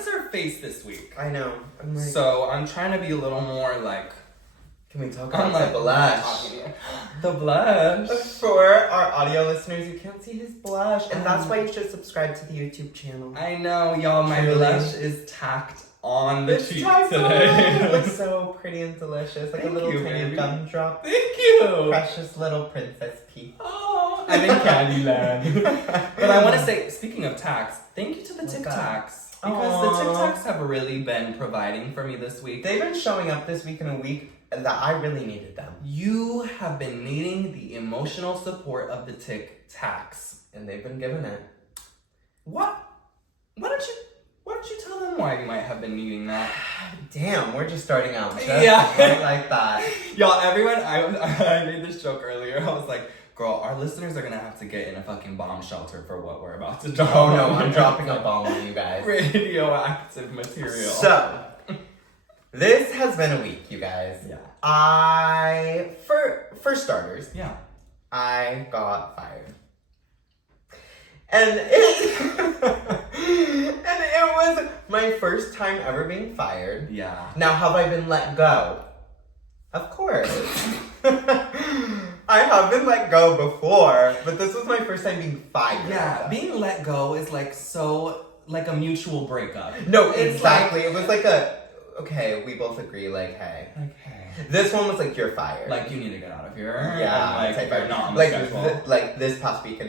miss her face this week. I know. So I'm trying to be a little more like... Can we talk about the blush? The blush. For our audio listeners, you can't see his blush. And that's why you should subscribe to the YouTube channel. I know, y'all. My blush is tacked on the cheek today. It looks so pretty and delicious. Like a little tiny gumdrop. Thank you. Precious little Princess Peach. Oh, I'm in Candyland. But I want to say, speaking of tacks, thank you to the Tic Tacs. Because the Tic Tacs have really been providing for me this week. They've been showing up this week in a week that I really needed them. You have been needing the emotional support of the Tic Tacs. And they've been giving it. What? Why don't you tell them why you might have been needing that? Damn, we're just starting out. Yeah. Right like that. Y'all, everyone, I made this joke earlier. I was like, girl, our listeners are gonna have to get in a fucking bomb shelter for what we're about to drop. Oh no, I'm dropping a bomb on you guys. Radioactive material. So, this has been a week, you guys. Yeah. For starters, yeah, I got fired. And it was my first time ever being fired. Yeah. Now, have I been let go? Of course. I have been let go before, but this was my first time being fired. Yeah, being let go is like a mutual breakup. No, exactly. It was like okay, we both agree, like, hey. Okay. This one was like, you're fired. Like, you need to get out of here. Yeah. And, like, you're not on the like, schedule. like, this past week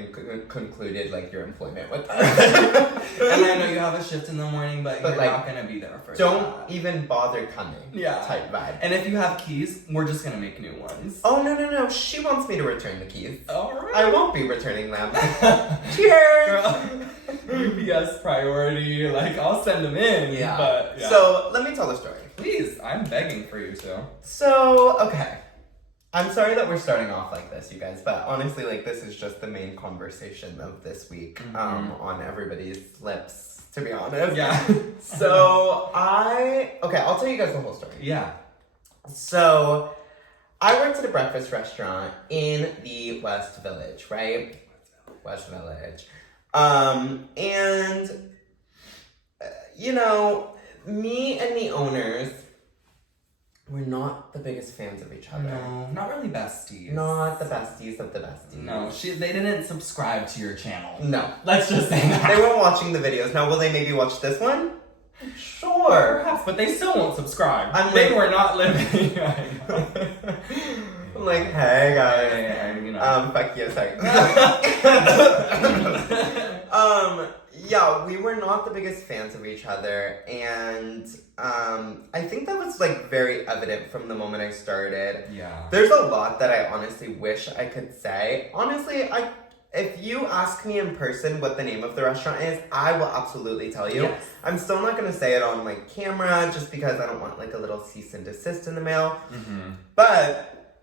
concluded, like, your employment with us. And I know you have a shift in the morning, but you're like, not going to be there for don't that. even bother coming. Yeah. Type vibe. And if you have keys, we're just going to make new ones. Oh, no. She wants me to return the keys. All right. I won't be returning them. Cheers! Girl, UPS priority. Like, I'll send them in. Yeah. But, yeah. So, let me tell the story. Please, I'm begging for you to. So, okay. I'm sorry that we're starting off like this, you guys, but honestly, like, this is just the main conversation of this week, on everybody's lips, to be honest. Yeah. So, I'll tell you guys the whole story. Yeah. So, I worked at a breakfast restaurant in the West Village, right? West Village. You know, me and the owners were not the biggest fans of each other. No, not really besties. Not the besties of the besties. No, they didn't subscribe to your channel. No. Let's just say that. They weren't watching the videos. Now, will they maybe watch this one? Sure. Perhaps, but they still won't subscribe. They were not living. I'm like, hey guys. Hey, you know. Fuck you, sorry. Yeah, we were not the biggest fans of each other, and I think that was like very evident from the moment I started. Yeah. There's a lot that I honestly wish I could say. Honestly, if you ask me in person what the name of the restaurant is, I will absolutely tell you. Yes. I'm still not gonna say it on like camera just because I don't want like a little cease and desist in the mail. Mm-hmm. But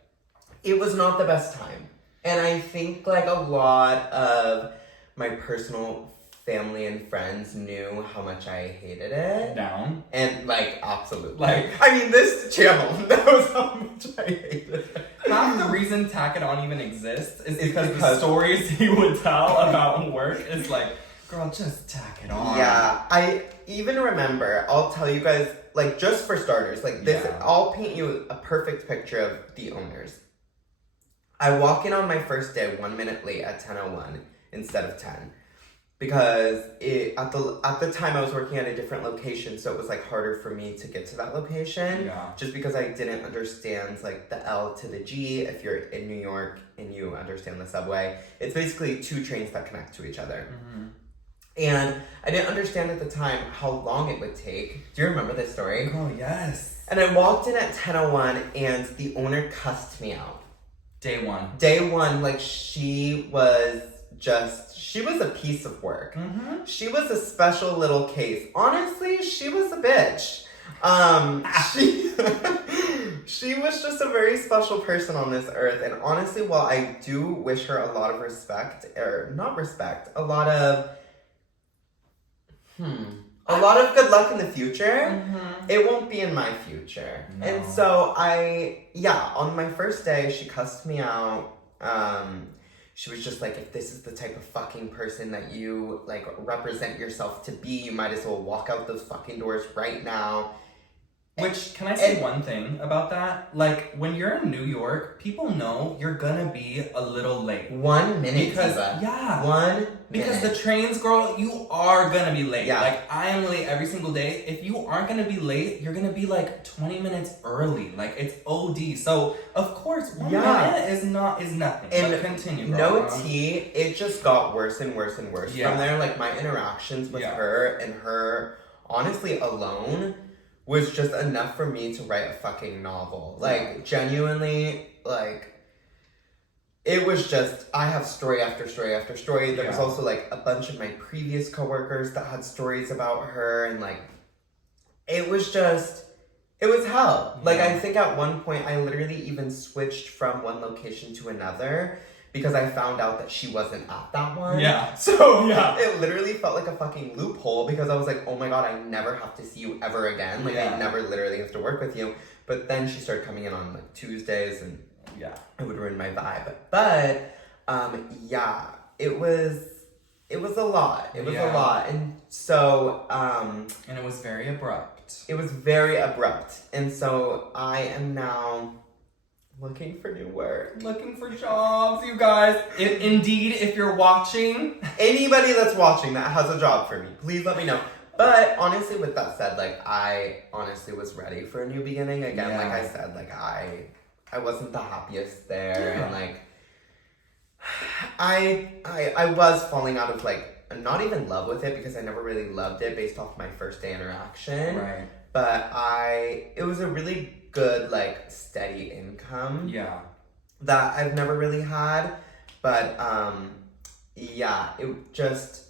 it was not the best time. And I think like a lot of my personal family and friends knew how much I hated it. Down. And like, absolutely. Like, I mean, this channel knows how much I hated it. Half the reason Tack It On even exists is because the stories he would tell about work is like, girl, just tack it on. Yeah, I even remember, I'll tell you guys, like, just for starters, like this, I'll paint you a perfect picture of the owners. I walk in on my first day 1 minute late at 10:01 instead of 10. Because at the time I was working at a different location, so it was like harder for me to get to that location. Yeah. Just because I didn't understand like the L to the G. If you're in New York and you understand the subway, it's basically two trains that connect to each other. Mm-hmm. And I didn't understand at the time how long it would take. Do you remember this story? Oh, yes. And I walked in at 10:01 and the owner cussed me out. Day one. Day one, like she was a piece of work. Mm-hmm. She was a special little case. Honestly, she was a bitch. She was just a very special person on this earth. And honestly, while I do wish her a lot of respect, or not respect, a lot of good luck in the future, it won't be in my future. No. And so on my first day, she cussed me out. she was just like, if this is the type of fucking person that you, like, represent yourself to be, you might as well walk out those fucking doors right now. Which, can I say one thing about that? Like, when you're in New York, people know you're gonna be a little late. 1 minute, because, Eva. yeah. 1 Because minute. the trains, girl, you are gonna be late. Yeah. Like, I am late every single day. If you aren't gonna be late, you're gonna be like 20 minutes early. Like, it's OD. So, of course, 1 minute is nothing. And but continue, girl. no tea, it just got worse and worse and worse from there. Like, my interactions with her and her, honestly, alone, was just enough for me to write a fucking novel. Like, genuinely, like, it was just, I have story after story after story. There was also, like, a bunch of my previous coworkers that had stories about her, and, like, it was just, it was hell. Like, I think at one point, I literally even switched from one location to another, because I found out that she wasn't at that one. Yeah. So, it literally felt like a fucking loophole, because I was like, oh my god, I never have to see you ever again. Like, I never literally have to work with you. But then she started coming in on, like, Tuesdays, and it would ruin my vibe. But, it was a lot. It was a lot. And so, and it was very abrupt. It was very abrupt. And so, I am now looking for new work. Looking for jobs, you guys. Indeed, if you're watching. Anybody that's watching that has a job for me, please let me know. But honestly, with that said, like, I honestly was ready for a new beginning. Again, like I said, like, I wasn't the happiest there. And, like, I was falling out of, like, not even love with it, because I never really loved it based off my first day interaction. Right. But it was a really good, like, steady income. Yeah. That I've never really had. But, it just,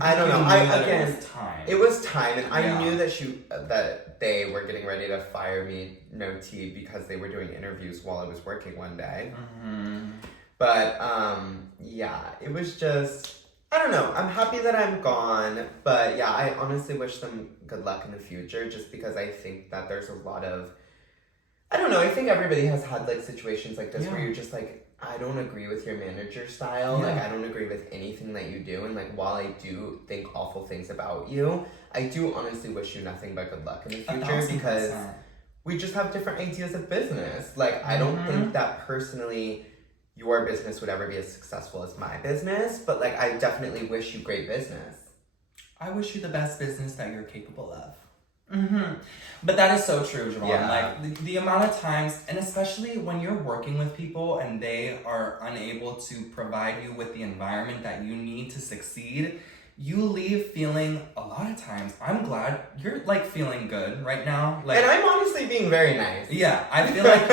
I don't know. It was time, and I knew that they were getting ready to fire me, no tea, because they were doing interviews while I was working one day. Mm-hmm. But, it was just, I don't know. I'm happy that I'm gone, but I honestly wish them good luck in the future, just because I think that there's a lot of, I don't know, I think everybody has had, like, situations like this where you're just like, I don't agree with your manager style, like, I don't agree with anything that you do, and, like, while I do think awful things about you, I do honestly wish you nothing but good luck in the future, because we just have different ideas of business. Like, I don't think that personally your business would ever be as successful as my business, but, like, I definitely wish you great business. I wish you the best business that you're capable of. Mm-hmm. But that is so true, Javaughn. Yeah. Like, the amount of times, and especially when you're working with people and they are unable to provide you with the environment that you need to succeed, you leave feeling, a lot of times, I'm glad you're, like, feeling good right now. Like, and I'm honestly being very nice. Yeah, I feel like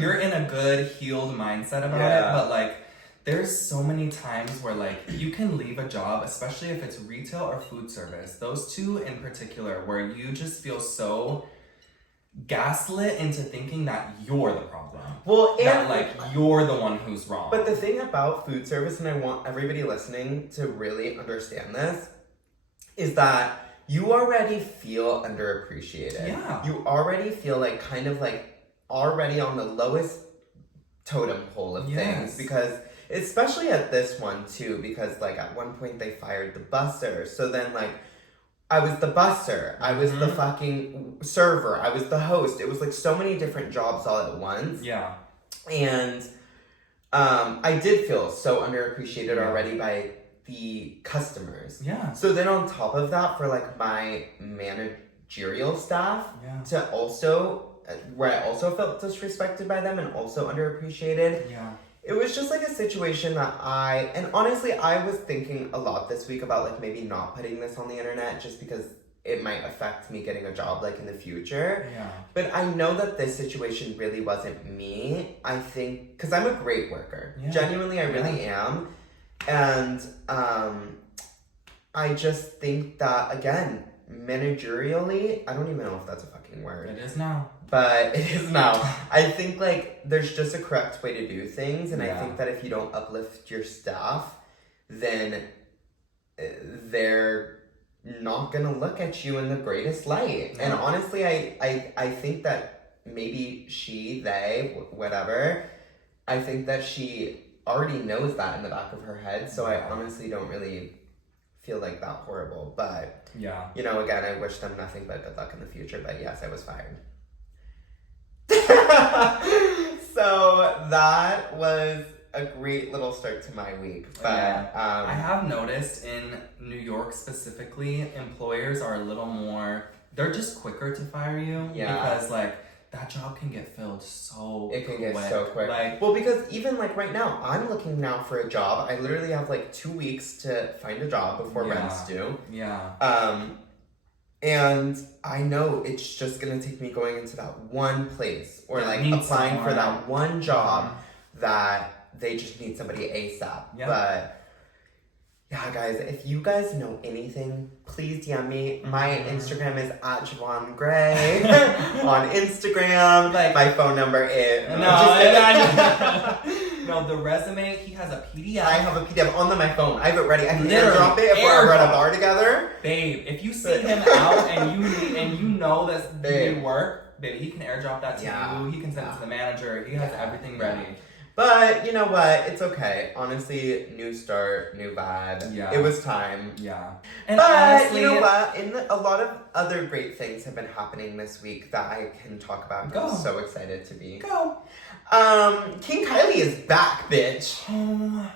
you're in a good, healed mindset about it, but, like, there's so many times where, like, you can leave a job, especially if it's retail or food service. Those two in particular, where you just feel so gaslit into thinking that you're the problem. Well, and that, like, you're the one who's wrong. But the thing about food service, and I want everybody listening to really understand this, is that you already feel underappreciated. Yeah. You already feel, like, kind of, like, already on the lowest totem pole of things, because especially at this one too, because, like, at one point they fired the busser, so then, like, I was the busser, I was the fucking server, I was the host. It was, like, so many different jobs all at once. Yeah. And I did feel so underappreciated already by the customers. Yeah. So then on top of that, for, like, my managerial staff to also, where I also felt disrespected by them and also underappreciated. Yeah. It was just, like, a situation that and honestly, I was thinking a lot this week about, like, maybe not putting this on the internet, just because it might affect me getting a job, like, in the future. Yeah. But I know that this situation really wasn't me. I think, because I'm a great worker. Yeah. Genuinely, I really am. And I just think that, again, managerially, I don't even know if that's a fucking word. It is now. But it is now. I think, like, there's just a correct way to do things, and I think that if you don't uplift your staff, then they're not gonna look at you in the greatest light. And honestly, I think that maybe they, whatever, I think that she already knows that in the back of her head, so I honestly don't really feel like that horrible. But, you know, again, I wish them nothing but good luck in the future. But yes, I was fired. So that was a great little start to my week. But I have noticed in New York specifically, employers are a little more, they're just quicker to fire you. Because like that job can get filled so quick. It can get so quick. Like, well, because even like right now, I'm looking now for a job. I literally have like 2 weeks to find a job before rent's due. And I know it's just gonna take me going into that one place or like applying for that one job that they just need somebody ASAP. But yeah, guys, if you guys know anything, please DM me. My Instagram is @javaughn Gray on Instagram. Like, my phone number is... No, the resume, he has a PDF. I have a PDF on my phone. I have it ready. I can airdrop it if we're at a bar together. Babe, if you see him out and you know that you need work, baby, he can airdrop that to you. He can send it to the manager. He has everything ready. But you know what? It's okay. Honestly, new start, new vibe. It was time. And but honestly, you know what? A lot of other great things have been happening this week that I can talk about. I'm so excited to be. King Kylie is back, bitch. Oh my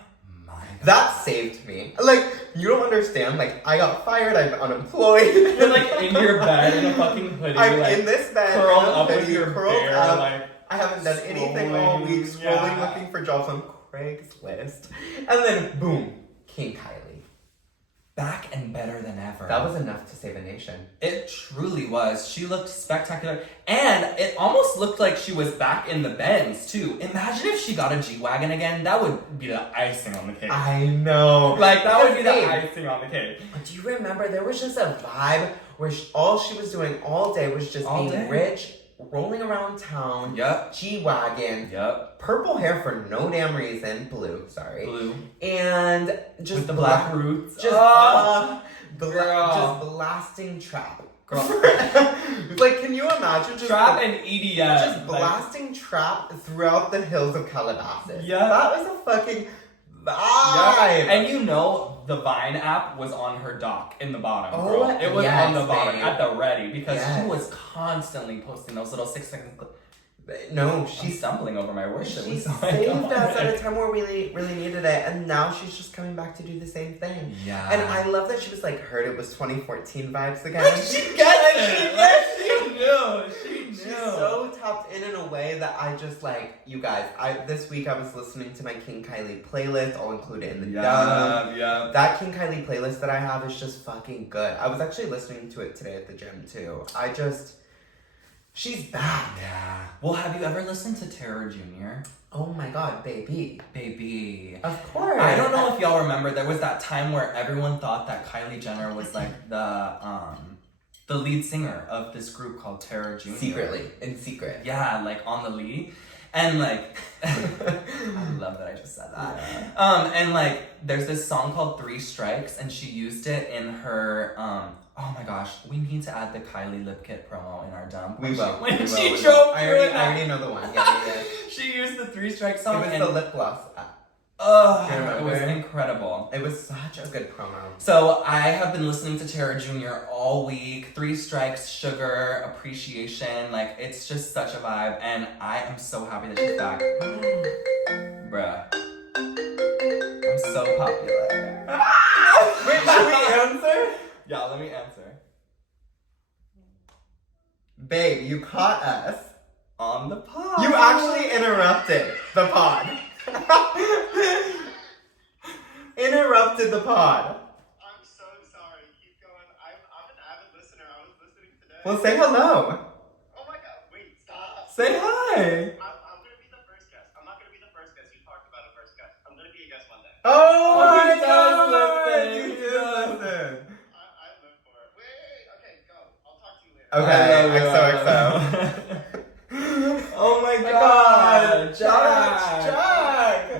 God. That saved me. Like, you don't understand. Like, I got fired. I'm unemployed. You're like in your bed in a fucking hoodie. I'm like, in this bed. Curled up with your bear. Like, I haven't done anything all week, scrolling, looking for jobs on Craigslist. And then, boom, King Kylie. Back and better than ever. That was enough to save a nation. It truly was. She looked spectacular. And it almost looked like she was back in the Benz, too. Imagine if she got a G-Wagon again. That would be the icing on the cake. I know. Like, that would be the icing on the cake. But do you remember, there was just a vibe where all she was doing all day was just being rich, rolling around town, G-Wagon, purple hair for no damn reason, blue, and just with the black roots, just blasting trap. Girl. Like, can you imagine just trap and EDM, just blasting trap throughout the hills of Calabasas? That was a fucking vibe. And you know, the Vine app was on her dock in the bottom, girl. It was on the bottom, at the ready, because she was constantly posting those little 6-second clips. No, she's stumbling over my words. She saved us at a time where we really needed it, and now she's just coming back to do the same thing. And I love that she was like, heard it was 2014 vibes again. She gets it. She knew. She's so tapped in a way that I just like, you guys, this week I was listening to my King Kylie playlist. I'll include it in the dub. That King Kylie playlist that I have is just fucking good. I was actually listening to it today at the gym too. She's back. Well, have you ever listened to Terror Jr.? Oh my God, baby. Of course. I don't know if y'all remember, there was that time where everyone thought that Kylie Jenner was like the lead singer of this group called Terror Jr. In secret. Yeah, like on the lead. And like, I love that I just said that. And like, there's this song called 3 Strikes, and she used it in her, oh my gosh, we need to add the Kylie lip kit promo in our dump. We will. She drove I already know the one. She used the 3 Strikes song. It was the lip gloss. It was incredible. It was such a good promo. So I have been listening to Terror Jr. all week. 3 Strikes, Sugar, Appreciation. Like, it's just such a vibe. And I am so happy that she's back. Bruh. I'm so popular. Wait, should we answer? Yeah, let me answer. Babe, you caught us. On the pod. You actually interrupted the pod. Interrupted the pod. I'm so sorry. Keep going. I'm an avid listener. I was listening today. Well, say hello. Oh my God. Wait, stop. Say hi. I'm going to be the first guest. I'm not going to be the first guest. You talked about a first guest. I'm going to be a guest one day. Oh my God. You do listen. I live for it. Wait. Okay, go. I'll talk to you later. Okay, XOXO. Oh my God. Jack.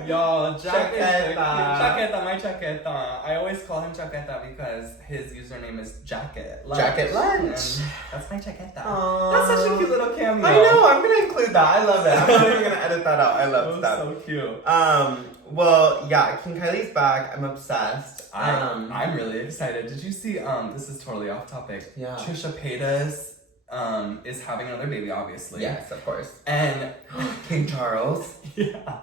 Yo, Jack is Chaqueta. Chaqueta, my Chaqueta. I always call him Chaqueta. chaqueta because his username is Jacket Lunch. Jacket Lunch. And that's my chaqueta. Aww. That's such a cute little cameo. I know, I'm gonna include that. I love it. I'm not even gonna edit that out. I love That stuff. was so cute. Well, yeah, King Kylie's back. I'm obsessed. I'm really excited. Did you see, this is totally off topic. Yeah. Trisha Paytas is having another baby, obviously. Yes, of course. And King Charles. yeah.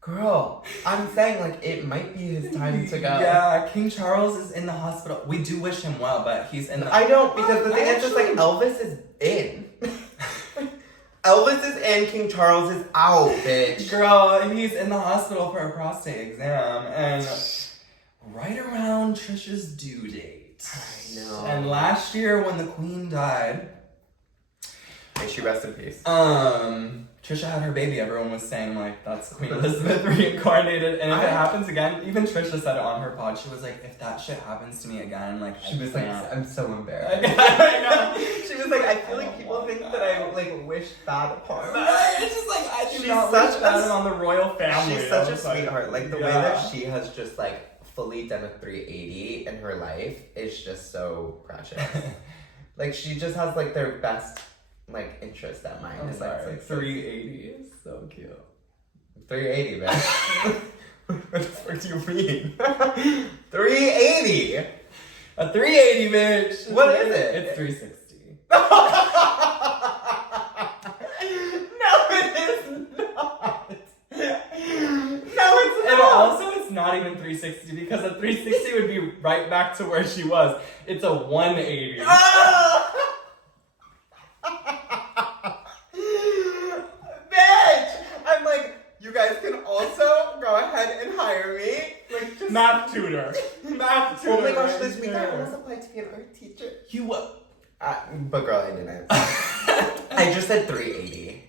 Girl, I'm saying, like, it might be his time to go. Yeah, King Charles is in the hospital. We do wish him well, but he's in the... I don't, because the thing is just, like, Elvis is in. Elvis is in, King Charles is out, bitch. Girl, he's in the hospital for a prostate exam, and right around Trisha's due date. I know. And last year when the queen died... May she rest in peace. Trisha had her baby. Everyone was saying, like, that's Queen Elizabeth reincarnated. And if it happens again, even Trisha said it on her pod. She was like, if that shit happens to me again, like, She was like, I'm so embarrassed. I know. She was like, I feel like people think that I, like, wish that upon her. It's just like, I do She's not such wish that on the royal family. She's such I a was like, sweetheart. Like, the way yeah. that she has just, like, fully done a 380 in her life is just so precious. Like, she just has, like, their best... like interest at mine. It's like 380 is so cute. 380, man. What do you mean? 380? A 380, bitch. What is it? It's 360. No, it is not. No, it's And not. also, it's not even 360 because a 360 would be right back to where she was. It's a 180. Math tutor. Math tutor. Oh my gosh, this right week I there. almost applied to be an art teacher. You what? But girl, I didn't. I just said 380.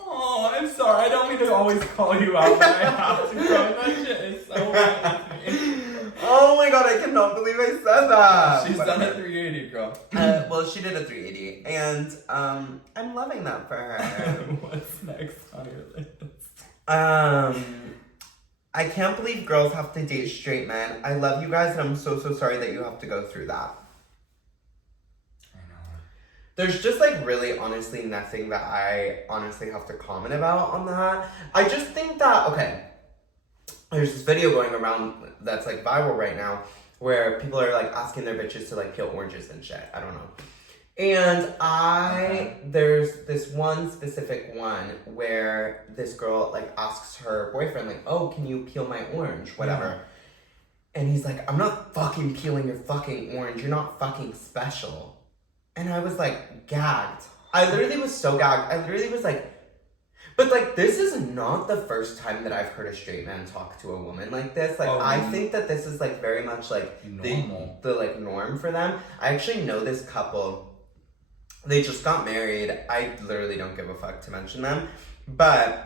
Oh, I'm sorry. I don't mean to always call you out, but I have to. Girl, that shit is so bad with me. Oh my god, I cannot believe I said that. She's done a 380, girl. Well, she did a 380, and I'm loving that for her. What's next on your list? I can't believe girls have to date straight men. I love you guys, and I'm so sorry that you have to go through that. I know. There's just, like, really, honestly, nothing that I honestly have to comment about on that. I just think that, okay, there's this video going around that's, like, viral right now where people are, like, asking their bitches to, like, peel oranges and shit. I don't know. And there's this one specific one where this girl, like, asks her boyfriend, like, oh, can you peel my orange? Whatever. Yeah. And he's like, I'm not fucking peeling your fucking orange. You're not fucking special. And I was, like, gagged. I literally was so gagged. I literally was like, but, like, this is not the first time that I've heard a straight man talk to a woman like this. Like, I think that this is, like, very much, like, the like, norm for them. I actually know this couple. They just got married. I literally don't give a fuck to mention them. But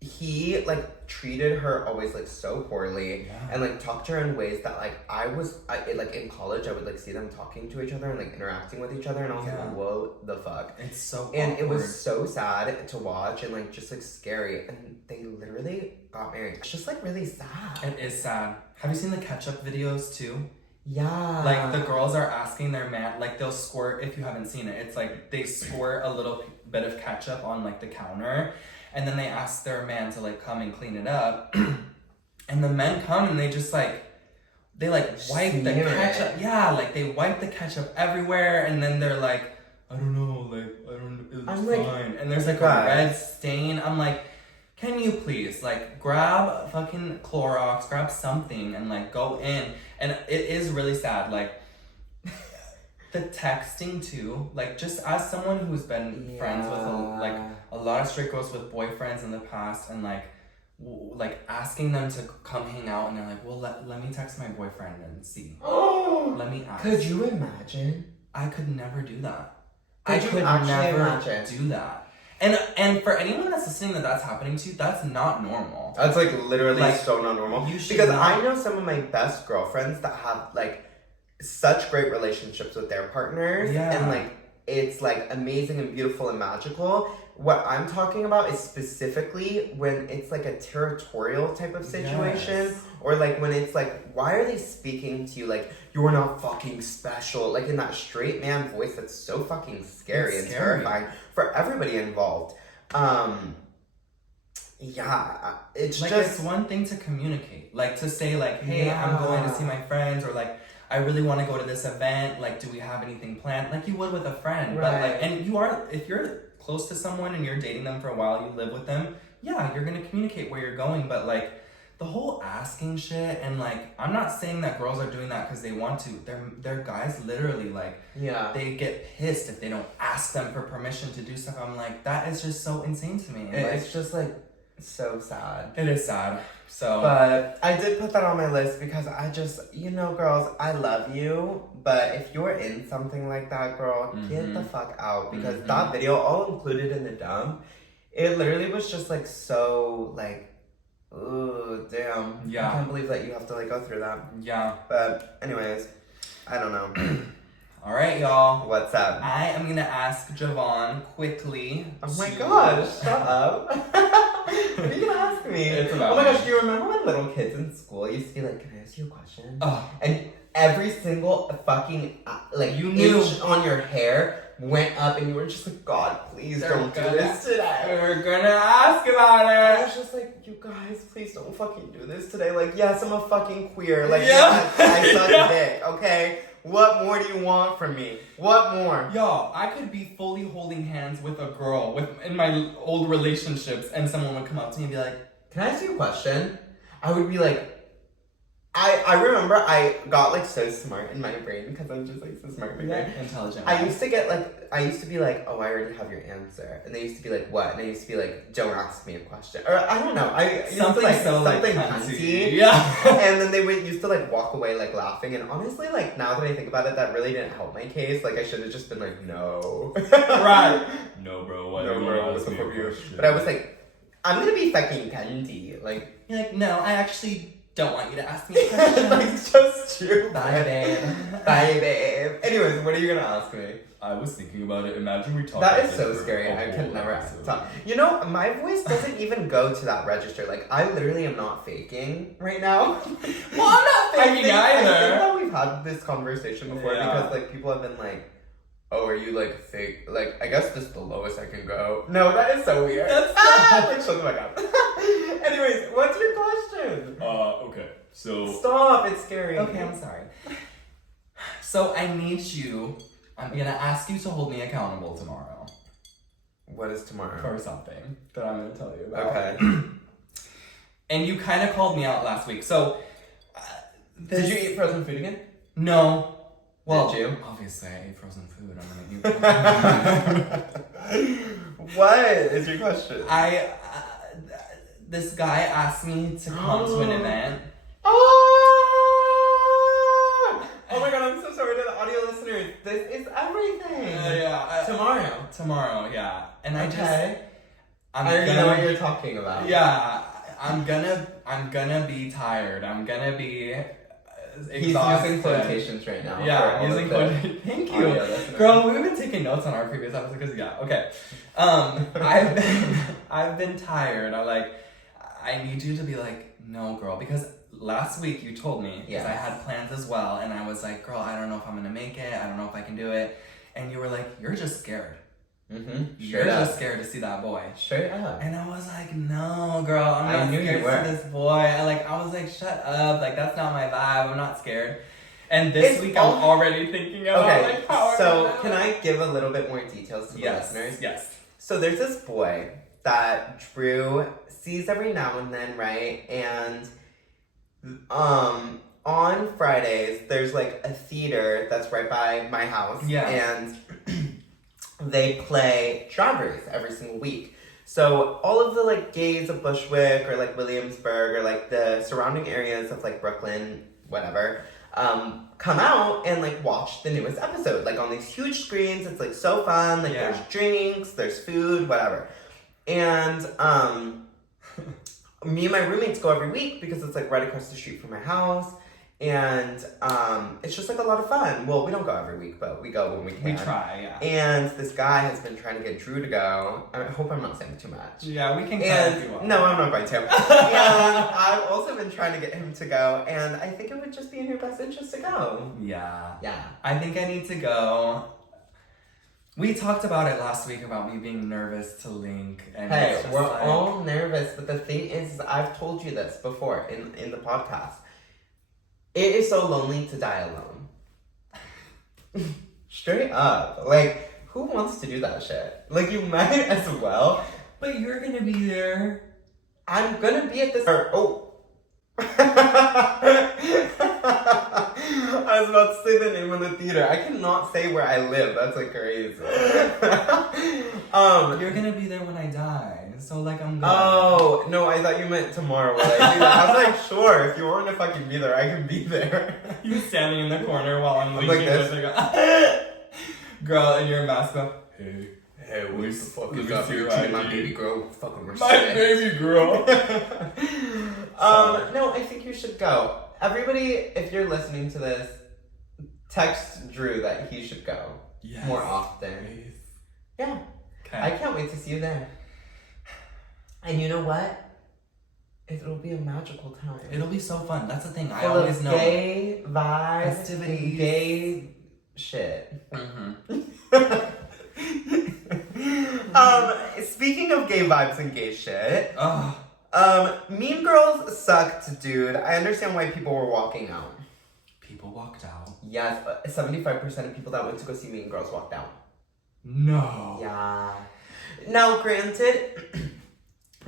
he, like, treated her always, like, so poorly. Yeah. And, like, talked to her in ways that, like, like, in college, I would, like, see them talking to each other and, like, interacting with each other. And I was like, whoa, the fuck. It's so And awkward. it was so sad to watch and, like, just, like, scary. And they literally got married. It's just, like, really sad. It is sad. Have you seen the ketchup videos, too? Yeah. Like, the girls are asking their man, like, they'll squirt, if you haven't seen it, it's like, they squirt a little bit of ketchup on, like, the counter, and then they ask their man to, like, come and clean it up, and the men come and they just, like, they, like, wipe the ketchup, yeah, like, they wipe the ketchup everywhere, and then they're like, I don't know, like, it was fine, and there's, like, a red stain. I'm like, can you please, like, grab fucking Clorox, grab something, and, like, go in. And it is really sad, like, the texting, too. Like, just as someone who's been friends with, a lot of straight girls with boyfriends in the past, and, like, asking them to come hang out, and they're like, well, let me text my boyfriend and see. Let me ask. Could you imagine? I could never do that. I could never do that. And for anyone that's listening that's happening to, that's not normal. That's, like, literally like, so not normal. Because I know some of my best girlfriends that have, like, such great relationships with their partners. Yeah. And, like, it's like amazing and beautiful and magical. What I'm talking about is specifically when it's like a territorial type of situation, Yes. or like when it's like, why are they speaking to you like you're not fucking special? Like in that straight man voice that's so fucking scary and terrifying for everybody involved. Yeah, it's like, just it's one thing to communicate, like to say like, hey, Yeah. I'm going to see my friends, or like, I really want to go to this event, like, do we have anything planned, like you would with a friend. But like, Right. and you are, if you're close to someone and you're dating them for a while, you live with them, yeah, you're gonna communicate where you're going. But like the whole asking shit, and like, I'm not saying that girls are doing that because they want to. They're guys literally like, yeah. they get pissed if they don't ask them for permission to do stuff. I'm like, that is just so insane to me. It's just like so sad. It is sad. So, But I did put that on my list because I just, girls, I love you, but if you're in something like that, girl, get the fuck out, because that video, all included in the dump, it literally was just like so like, ooh, damn. Yeah. I can't believe that you have to like go through that. yeah. But anyways, I don't know. All right, y'all. What's up? I am gonna ask Javaughn quickly. Oh my to- gosh, shut up. What are you gonna ask me? It's about Oh my me. gosh, do you remember when little kids in school used to be like, can I ask you a question? Oh, And every single fucking, like, You knew. inch on your hair went up and you were just like, God, please They're don't do gonna- this today. we're gonna ask about I it. was just like, you guys, please don't fucking do this today. Like, yes, I'm a fucking queer. Like, Yeah. yes, I suck Yeah. dick, okay? What more do you want from me? What more? Y'all, I could be fully holding hands with a girl in my old relationships, and someone would come up to me and be like, Can I ask you a question? I would be like, I remember I got like so smart in my brain because I'm just like so smart in my brain. intelligent. I used to be like, oh, I already have your answer. And they used to be like, what? And I used to be like, don't ask me a question. Or I don't know. I used something to like, so something like cunty. Yeah. And then they would used to like walk away like laughing. And honestly, like now that I think about it, that really didn't help my case. Like I should have just been like, no. Right. No, bro. Why No, do you bro, wanna what's ask the me a fuck you? question? But I was like, I'm gonna be fucking cunty. Like, You're like, no, I actually don't want you to ask me a question. like just true. Bye, babe. Bye, babe. Anyways, what are you gonna ask me? I was thinking about it. Imagine we talk. That about is this so for scary. a I whole could never episode. talk. You know, my voice doesn't even go to that register. Like, I literally am not faking right now. Well, I'm not I faking think either. that we've had this conversation before Yeah. because, like, people have been like, oh, are you, like, fake? Like, I guess this is the lowest I can go. No, that is so weird. That's like, shut the fuck up. Anyways, what's your question? Okay. So. Stop, it's scary. Okay, I'm sorry. So I need you. I'm gonna ask you to hold me accountable tomorrow What is tomorrow? for something that I'm gonna tell you about. Okay. And you kind of called me out last week. So. Did you eat frozen food again? No. Well, Did you? Obviously, I ate frozen food. I'm gonna eat. What is your question? This guy asked me to come to an event. Oh my god, I'm so sorry to the audio listeners. This is everything. Tomorrow. Yeah. And I I already know what you're talking about. Yeah, I'm gonna be tired. I'm gonna be He's exhausted. using quotations right now. Yeah, I'm for all using of the quotations. Thank you. audio listeners. Girl, we've been taking notes on our previous episode because okay. I've been tired. I need you to be like, no, girl, because last week you told me because I had plans as well, and I was like, girl, I don't know if I'm gonna make it. I don't know if I can do it. And you were like, you're just scared. You're just scared to see that boy. Straight up. And I was like, no, girl, I'm I not knew you scared were. to see this boy. I was like, shut up. Like, that's not my vibe. I'm not scared. And this week I'm already thinking about Okay, how so can I give a little bit more details to the listeners? Yes. So there's this boy that Drew sees every now and then, right? And on Fridays there's like a theater that's right by my house. Yeah. And they play Drag Race every single week. So all of the like gays of Bushwick or like Williamsburg or like the surrounding areas of like Brooklyn, whatever, come out and like watch the newest episode. Like on these huge screens, it's like so fun. Like there's drinks, there's food, whatever. And me and my roommates go every week because it's like right across the street from my house. And it's just like a lot of fun. Well, we don't go every week, but we go when we can. We try, yeah. And this guy has been trying to get Drew to go. I hope I'm not saying too much. Yeah, we can cut if you want. No, I'm not going to. And I've also been trying to get him to go, and I think it would just be in your best interest to go. Yeah. Yeah. I think I need to go. We talked about it last week about me being nervous to link. And Hey, it's just we're like, all nervous, but the thing is, I've told you this before in the podcast. It is so lonely to die alone. Straight up. Like, who wants to do that shit? Like, you might as well. But you're gonna be there. I'm gonna be at this. Oh. I was about to say the name of the theater. I cannot say where I live. That's like crazy. You're gonna be there when I die. So like I'm good. Oh, no, I thought you meant tomorrow when I do that. I was like, sure, if you want to fucking be there, I can be there. You standing in the corner while I'm like leaking this. Girl in your mask go, Hey, what the fuck let is me up see with your you, my ID. baby girl? Fucking my respect. baby girl. No, I think you should go. Everybody, if you're listening to this, text Drew that he should go Yes. more often. Please. Yeah. Okay. I can't wait to see you there. And you know what? It'll be a magical time. It'll be so fun. That's the thing. I Full always of know. gay vibes, Festivities. gay shit. Mm-hmm. Speaking of gay vibes and gay shit, Oh, Mean Girls sucked, dude. I understand why people were walking out. people walked out. Yes, 75% of people that went to go see Mean Girls walked out. No. Yeah. Now, granted,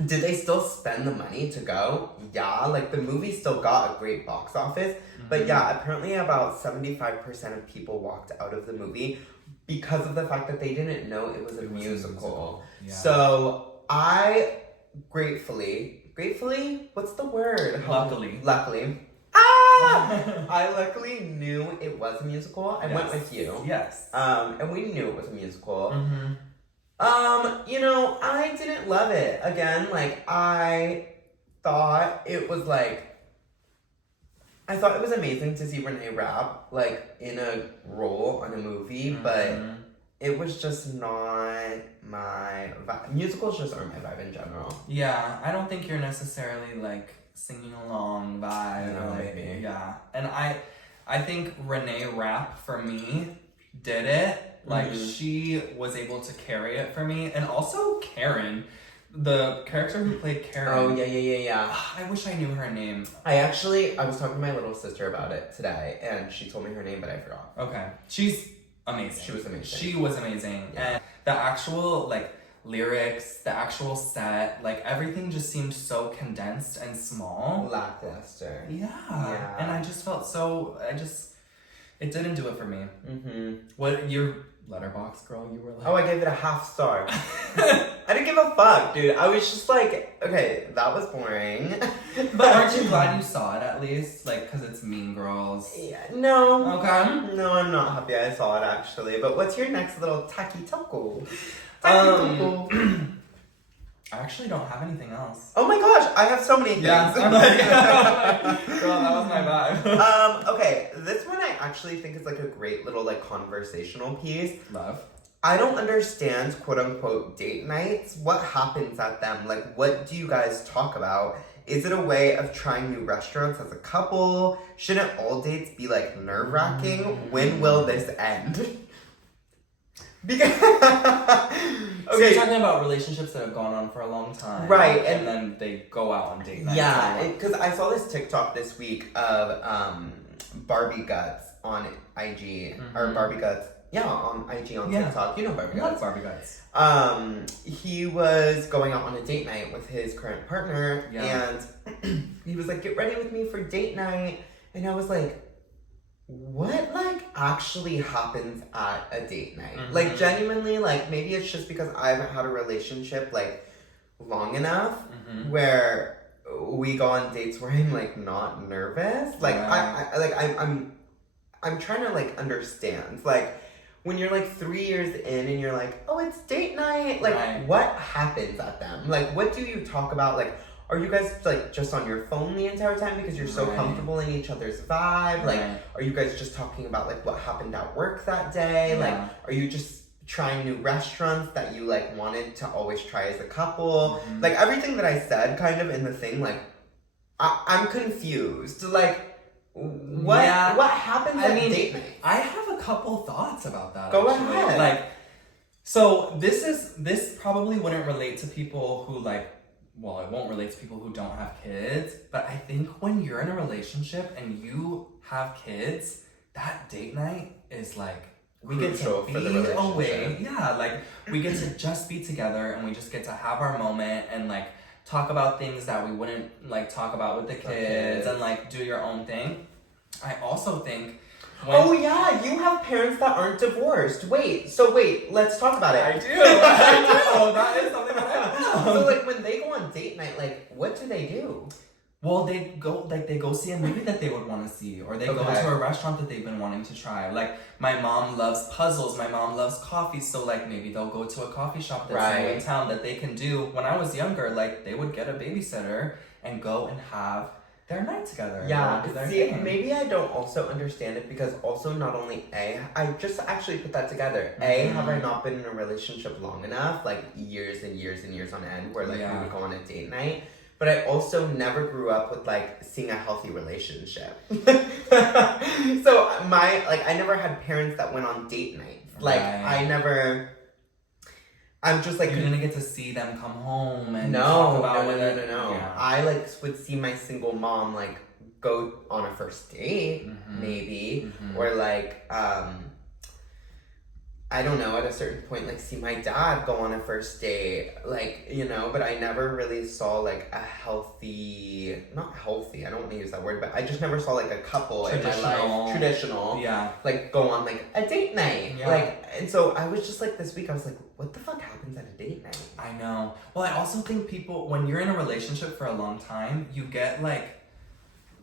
did they still spend the money to go? Yeah, like the movie still got a great box office. But yeah, apparently about 75% of people walked out of the movie because of the fact that they didn't know it was a musical. Yeah. So I gratefully, what's the word? Luckily. I luckily knew it was a musical. I went with you. Yes. And we knew it was a musical. Mm-hmm. You know, I didn't love it. Again, like, I thought it was amazing to see Renee Rapp, like, in a role on a movie, but it was just not my vibe. Musicals just aren't my vibe in general. Yeah, I don't think you're necessarily, like, singing along vibe. No, like, maybe. Yeah. And I think Renee Rapp, for me, did it. Like, she was able to carry it for me. And also Karen, the character who played Karen. Oh, yeah. I wish I knew her name. I was talking to my little sister about it today, and she told me her name, but I forgot. Okay. She's amazing. She was amazing. She was amazing. Yeah. And the actual, like, lyrics, the actual set, like, everything just seemed so condensed and small. Lackluster. Yeah. And I just felt so, it didn't do it for me. Mm-hmm. What, your Letterboxd girl, you were like... Oh, I gave it a half star. I didn't give a fuck, dude. I was just like, okay, that was boring. But aren't you glad you saw it at least? Like, because it's Mean Girls. Yeah, no. Okay. No, I'm not happy I saw it, actually. But what's your next little tacky taco? I actually don't have anything else. Oh my gosh, I have so many things. Yeah, I'm like, girl, that was my vibe. Okay, this one I actually think is like a great little like conversational piece. Love. I don't understand quote unquote date nights. What happens at them? Like, what do you guys talk about? Is it a way of trying new restaurants as a couple? Shouldn't all dates be like nerve-wracking? When will this end? Because So you're talking about relationships that have gone on for a long time. Right, And then they go out on date nights. yeah, because I saw this TikTok this week of Barbie Guts on IG, or Barbie Guts, on IG on TikTok. You know Barbie Guts. Barbie Guts. He was going out on a date night with his current partner, Yeah. and he was like, "Get ready with me for date night," and I was like, what like actually happens at a date night? Like, genuinely, like, maybe it's just because I haven't had a relationship like long enough where we go on dates where I'm like not nervous. Like, I'm trying to like understand, like, when you're like 3 years in and you're like, oh, it's date night, like, what happens at them? Like, what do you talk about? Like, are you guys like just on your phone the entire time because you're so comfortable in each other's vibe? Like, are you guys just talking about like what happened at work that day? Like, are you just trying new restaurants that you like wanted to always try as a couple? Like everything that I said kind of in the thing, like I'm confused. Like what happens at date night? I have a couple thoughts about that. Go actually. ahead. Like, so this probably wouldn't relate to people who like, well, it won't relate to people who don't have kids, but I think when you're in a relationship and you have kids, that date night is like, we get to be away. Yeah, like we get to just be together and we just get to have our moment and like talk about things that we wouldn't like talk about with the kids and like do your own thing. I also think oh yeah, you have parents that aren't divorced. Wait, let's talk about it. I do. That is something that I have. So like when they go on date night, like what do they do? Well, they go see a movie that they would want to see, or they go to a restaurant that they've been wanting to try. Like, my mom loves puzzles, my mom loves coffee, so like maybe they'll go to a coffee shop that's new in town that they can do. When I was younger, like they would get a babysitter and go and have their night together. Yeah, see, maybe I don't also understand it because also not only I just actually put that together. Have I not been in a relationship long enough, like years and years and years on end, where like we would go on a date night. But I also never grew up with like seeing a healthy relationship. So I never had parents that went on date nights. Like I'm just like, you didn't get to see them come home and no. Yeah. I like would see my single mom like go on a first date, maybe, or like I don't know, at a certain point, like, see my dad go on a first date, like, you know, but I never really saw, like, a healthy, not healthy, I don't want to use that word, but I just never saw, like, a couple in my life, traditional, like, go on, like, a date night, like, and so I was just, like, this week, I was like, what the fuck happens at a date night? I know. Well, I also think people, when you're in a relationship for a long time, you get, like,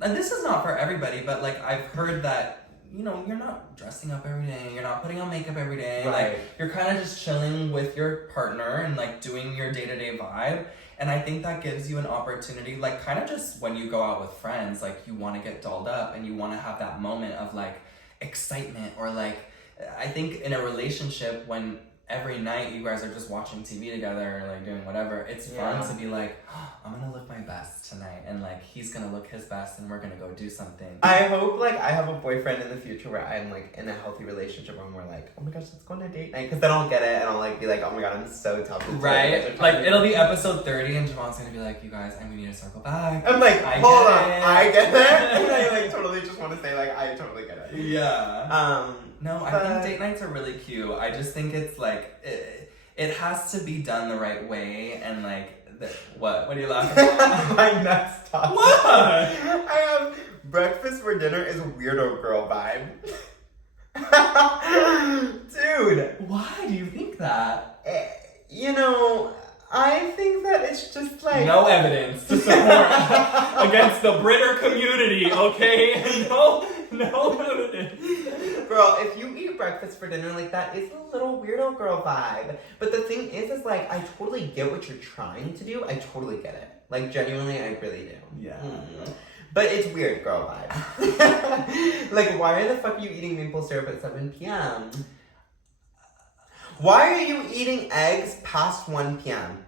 and this is not for everybody, but, like, I've heard that, you know, you're not dressing up every day, you're not putting on makeup every day, like, you're kind of just chilling with your partner and, like, doing your day-to-day vibe, and I think that gives you an opportunity, like, kind of just when you go out with friends, like, you want to get dolled up, and you want to have that moment of, like, excitement, or, like, I think in a relationship, when every night you guys are just watching TV together, or, like, doing whatever, it's fun to be like, oh, I'm gonna look my best tonight, and, like, he's gonna look his best, and we're gonna go do something. I hope, like, I have a boyfriend in the future where I'm, like, in a healthy relationship where we're like, oh my gosh, let's go on a date night, because then I'll get it, and I'll, like, be like, oh my god, I'm so tough. Right? Like, it'll be episode 30, and Javaugh's gonna be like, you guys, I'm gonna need to circle back. I'm like, hold on, I get it, and I, like, totally just want to say, like, I totally get it. Yeah. No, I think date nights are really cute. I just think it's, like, it has to be done the right way, and, like, what are you laughing at? My nuts top. What? I have breakfast for dinner is weirdo girl vibe. Dude. Why do you think that? You know, I think that it's just like... No evidence to support against the Britter community, okay? No evidence. Girl, if you eat breakfast for dinner, like, that is a little weirdo girl vibe. But the thing is like, I totally get what you're trying to do. I totally get it. Like, genuinely, I really do. Yeah. But it's weird girl vibe. Like, why the fuck are you eating maple syrup at 7 p.m.? Why are you eating eggs past 1 p.m.?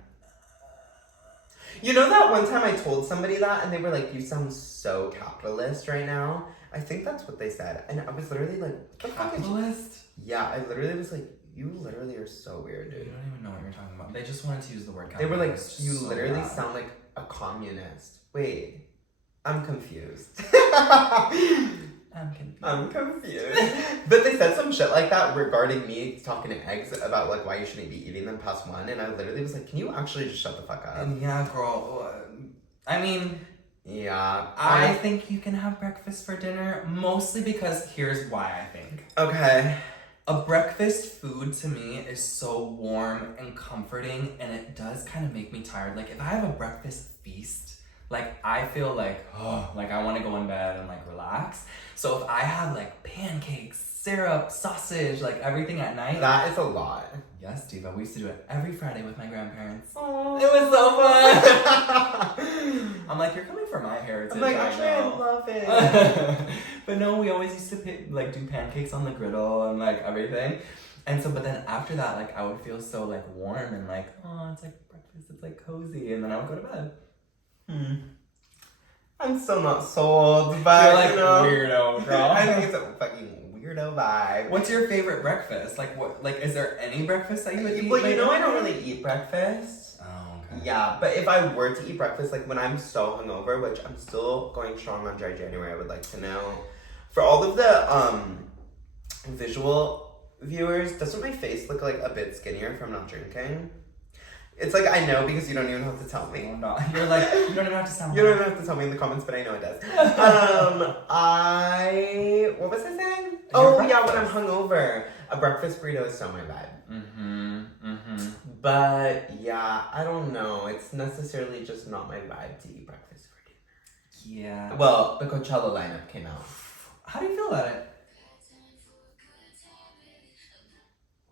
You know that one time I told somebody that and they were like, you sound so capitalist right now? I think that's what they said. And I was literally like, what the fuck is capitalist? Yeah, I literally was like, you literally are so weird, dude. You don't even know what you're talking about. They just wanted to use the word capitalist. They were like, you so literally sound like a communist. Wait, I'm confused. I'm confused. But they said some shit like that regarding me talking to eggs about like why you shouldn't be eating them past 1, and I literally was like, can you actually just shut the fuck up? Yeah, girl. I mean, yeah. I think you can have breakfast for dinner, mostly because here's why I think. Okay. A breakfast food to me is so warm and comforting, and it does kind of make me tired. Like, if I have a breakfast feast, like, I feel like, oh, like I want to go in bed and like relax. So if I have like pancakes, syrup, sausage, like everything at night. That is a lot. Yes, Diva. We used to do it every Friday with my grandparents. Aww. It was so fun. I'm like, you're coming for my heritage. I'm like, actually, I love it. But no, we always used to do pancakes on the griddle and like everything. And so, but then after that, like I would feel so like warm and like, oh, it's like breakfast, it's like cozy, and then I would go to bed. I'm still not sold, but you're like weirdo, girl. I think it's a fucking weirdo vibe. What's your favorite breakfast? Like what? Like is there any breakfast that you would eat? Well, you know I don't really eat breakfast. Oh, okay. Yeah, but if I were to eat breakfast, like when I'm so hungover, which I'm still going strong on dry January, I would like to know. For all of the visual viewers, doesn't my face look like a bit skinnier from not drinking? It's like I know because you don't even have to tell me. I'm not. You're like, you don't even have to sound. You don't even have to tell me in the comments, but I know it does. What was I saying? Yeah, when I'm hungover, a breakfast burrito is so my vibe. But yeah, I don't know. It's necessarily just not my vibe to eat breakfast for dinner. Yeah. Well, the Coachella lineup came out. How do you feel about it?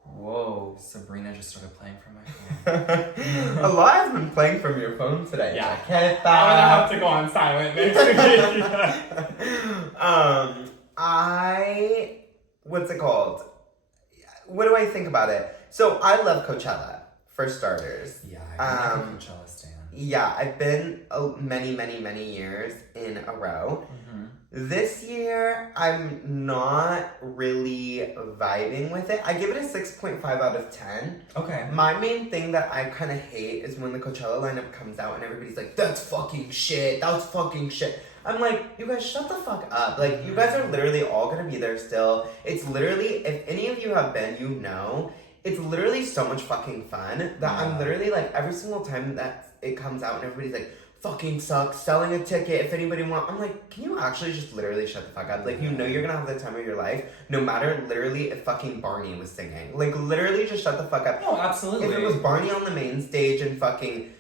Whoa, Sabrina just started playing from my phone. A lot has been playing from your phone today. Yeah. I'm gonna have to go on silent next week. What's it called? What do I think about it? So I love Coachella, for starters. Yeah, I like a Coachella stan. Yeah, I've been many years in a row. This year, I'm not really vibing with it. I give it a 6.5 out of 10. Okay. My main thing that I kind of hate is when the Coachella lineup comes out and everybody's like, that's fucking shit, that's fucking shit. I'm like, you guys shut the fuck up. Like, you guys are literally all gonna be there still. It's literally, if any of you have been, you know, it's literally so much fucking fun that I'm literally like, every single time that it comes out and everybody's like, fucking sucks, selling a ticket, if anybody wants. I'm like, can you actually just literally shut the fuck up? Like, you know you're gonna have the time of your life, no matter literally if fucking Barney was singing. Like, literally just shut the fuck up. No, absolutely. If it was Barney on the main stage and fucking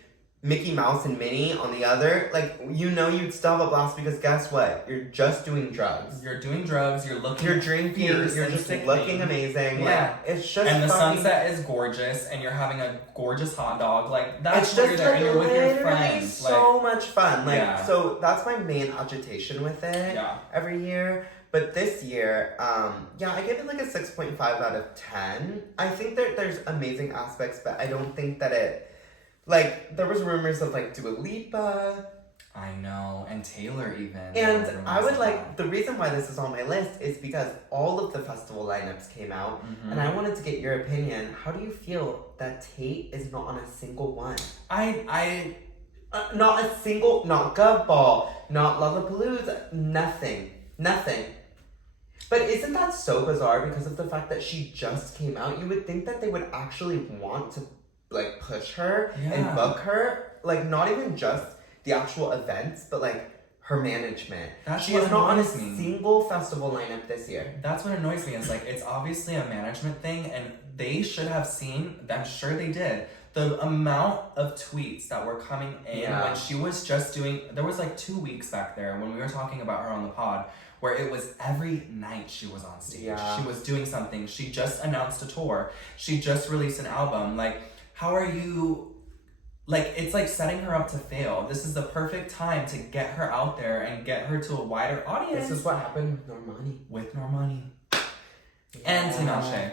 Mickey Mouse and Minnie on the other, like, you know you'd still have a blast because guess what? You're just doing drugs. You're doing drugs, you're looking You're drinking, you're just looking amazing. Yeah. Like, it's just and the fucking, sunset is gorgeous, and you're having a gorgeous hot dog. Like, that's it's what just you're there, like and you're with your literally friends. so Like, much fun. Like, Yeah. so that's my main agitation with it every year. But this year, I give it like a 6.5 out of 10. I think there's amazing aspects, but I don't think that it, like, there was rumors of like Dua Lipa. I know, and Taylor even. And I would like, the reason why this is on my list is because all of the festival lineups came out, and I wanted to get your opinion. How do you feel that Tate is not on a single one? Not a single, not Gov Ball, not Lollapalooza, nothing. But isn't that so bizarre because of the fact that she just came out? You would think that they would actually want to like push her and book her, like not even just the actual events, but like her management. She is not on a single festival lineup this year. That's what annoys me. Is like it's obviously a management thing, and they should have seen. I'm sure they did. The amount of tweets that were coming in when she was just doing. There was like 2 weeks back there when we were talking about her on the pod, where it was every night she was on stage. Yeah. She was doing something. She just announced a tour. She just released an album. Like, how are you, like, it's like setting her up to fail. This is the perfect time to get her out there and get her to a wider audience. This is what happened with Normani. And Tinashe.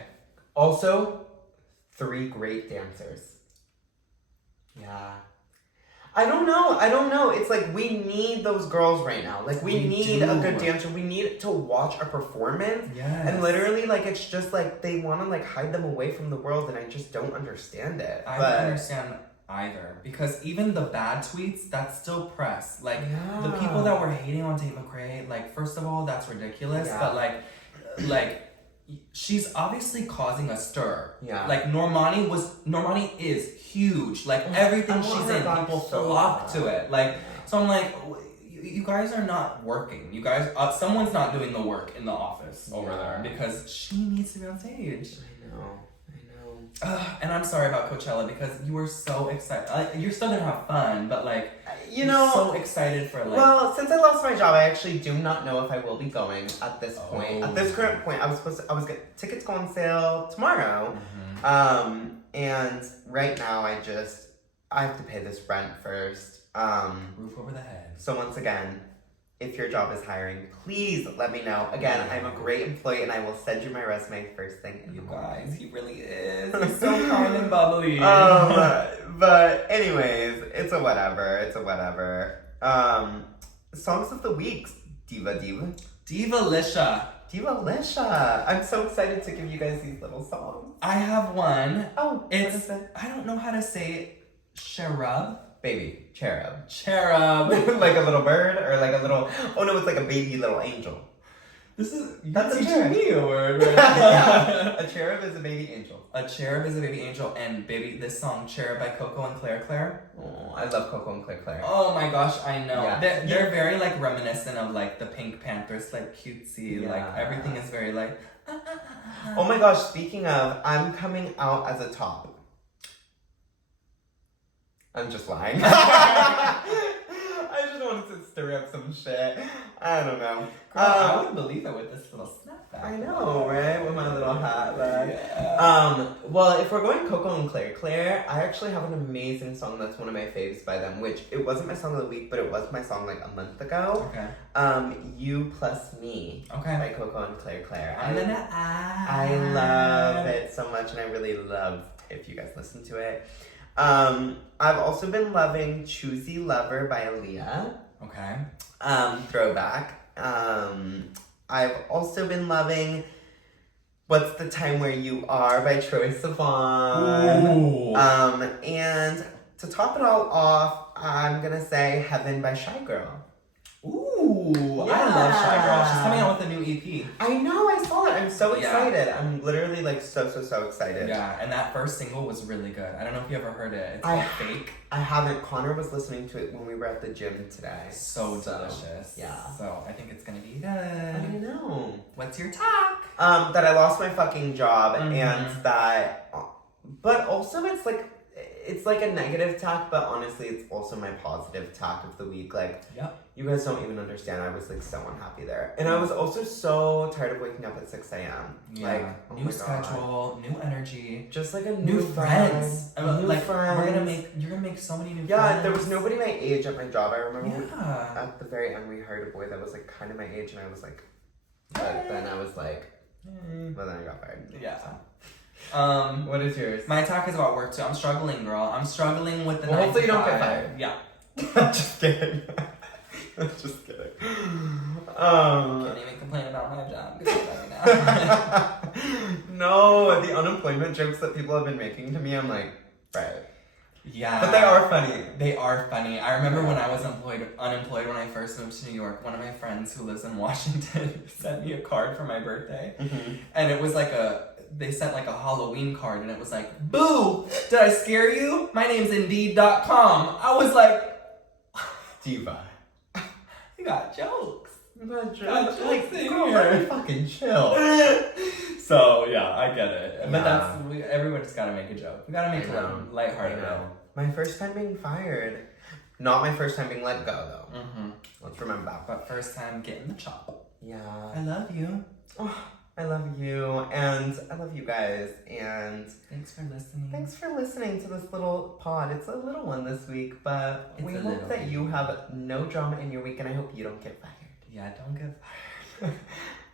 Also, 3 great dancers. Yeah. I don't know. It's like we need those girls right now. Like we need a good dancer. We need to watch a performance. Yes. And literally, like, it's just like they want to like hide them away from the world, and I just don't understand it. I don't understand either, because even the bad tweets, that's still press. Like the people that were hating on Tate McRae, like, first of all, that's ridiculous. Yeah. But like she's obviously causing a stir. Yeah. Like Normani is huge. Like everything she's in, people flock to it. Like so I'm like, you guys are not working. You guys, someone's not doing the work in the office over there because she needs to be on stage. I know. And I'm sorry about Coachella because you were so excited. Like, you're still gonna have fun, but like, You know, so excited for like. well, since I lost my job, I actually do not know if I will be going at this point. At this current point, I was getting tickets go on sale tomorrow. And right now I have to pay this rent first. Roof over the head. So once again, if your job is hiring, please let me know. Again, I'm a great employee and I will send you my resume first thing in the morning. Guys, he really is. He's so kind and bubbly. But anyways, it's a whatever. Songs of the week, Diva. Diva-lisha. I'm so excited to give you guys these little songs. I have one. Oh, It's, what is it? I don't know how to say it. Cherub? Baby, cherub. Cherub. Like a little bird or like a little, oh no, it's like a baby little angel. That's a teaching cherub. me a word right Yeah. A cherub is a baby angel. A cherub is a baby angel, and baby, this song, Cherub by Coco and Claire. Oh, I love Coco and Claire. Oh my gosh, I know. Yeah. They're very like reminiscent of like the Pink Panthers, like cutesy, Yeah. like everything is very like. Oh my gosh, speaking of, I'm coming out as a top. I'm just lying. I just wanted to stir up some shit. I don't know. Girl, I wouldn't believe it with this little snapback. I know, right? With my little hat bag. Yeah. Well, if we're going Coco and Claire, I actually have an amazing song that's one of my faves by them, which it wasn't my song of the week, but it was my song like a month ago. Okay. You Plus Me. Okay. By Coco and Claire. I'm gonna add. I love it so much, and I really love if you guys listen to it. I've also been loving Choosy Lover by Aaliyah. Okay. Throwback. I've also been loving What's the Time Where You Are by Troye Sivan. Ooh. And to top it all off, I'm gonna say Heaven by Shy Girl. Ooh, Yeah. I love Shy Girl. She's coming out with a new EP. I know, I saw it. I'm so Yeah. excited. I'm literally like so excited. Yeah, and that first single was really good. I don't know if you ever heard it. It's I called Fake. I haven't. Connor was listening to it when we were at the gym today. So delicious. Yeah. So I think it's gonna be I good. know. What's your talk? That I lost my fucking job Mhm. and that, but also it's like a negative tack, but honestly it's also my positive tack of the week. Like, Yep. you guys don't even understand. I was like so unhappy there, and I was also so tired of waking up at 6 a.m. Yeah. Like, oh New my God. schedule, new energy, Just like a new friends. New Like friends. you're gonna make so many new friends. Yeah, there was nobody my age at my job. I remember Yeah. at the very end we hired a boy that was like kind of my age, and I was like, but then I was like, but then I got fired. Yeah. What is yours? My talk is about work too. I'm struggling, girl. I'm struggling with the. Well, 9 hopefully to you don't get 5. fired. Yeah. Just kidding. Just kidding. Can't even complain about my job. Right now. No, the unemployment jokes that people have been making to me, I'm like, right. Yeah. But they are funny. They are funny. I remember when I was unemployed when I first moved to New York, one of my friends who lives in Washington sent me a card for my birthday. Mm-hmm. And it was like they sent like a Halloween card and it was like, boo! Did I scare you? My name's Indeed.com. I was like, Diva. you got jokes. Got jokes like, in girl, here. let me fucking chill. So yeah, I get it. But Yeah. everyone just gotta make a joke. We gotta make I it know. lighthearted. My first time being fired. Not my first time being let go, though. Mm-hmm. Let's remember that. But first time getting the chop. Yeah. I love you. Oh, I love you, and I love you guys, and Thanks for listening. thanks for listening to this little pod. It's a little one this week, but It's we a hope little that one. you have no drama in your week, and I hope you don't get fired. Yeah, don't give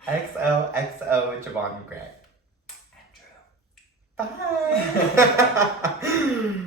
XOXO Javaughn Gray. Andrew. Bye.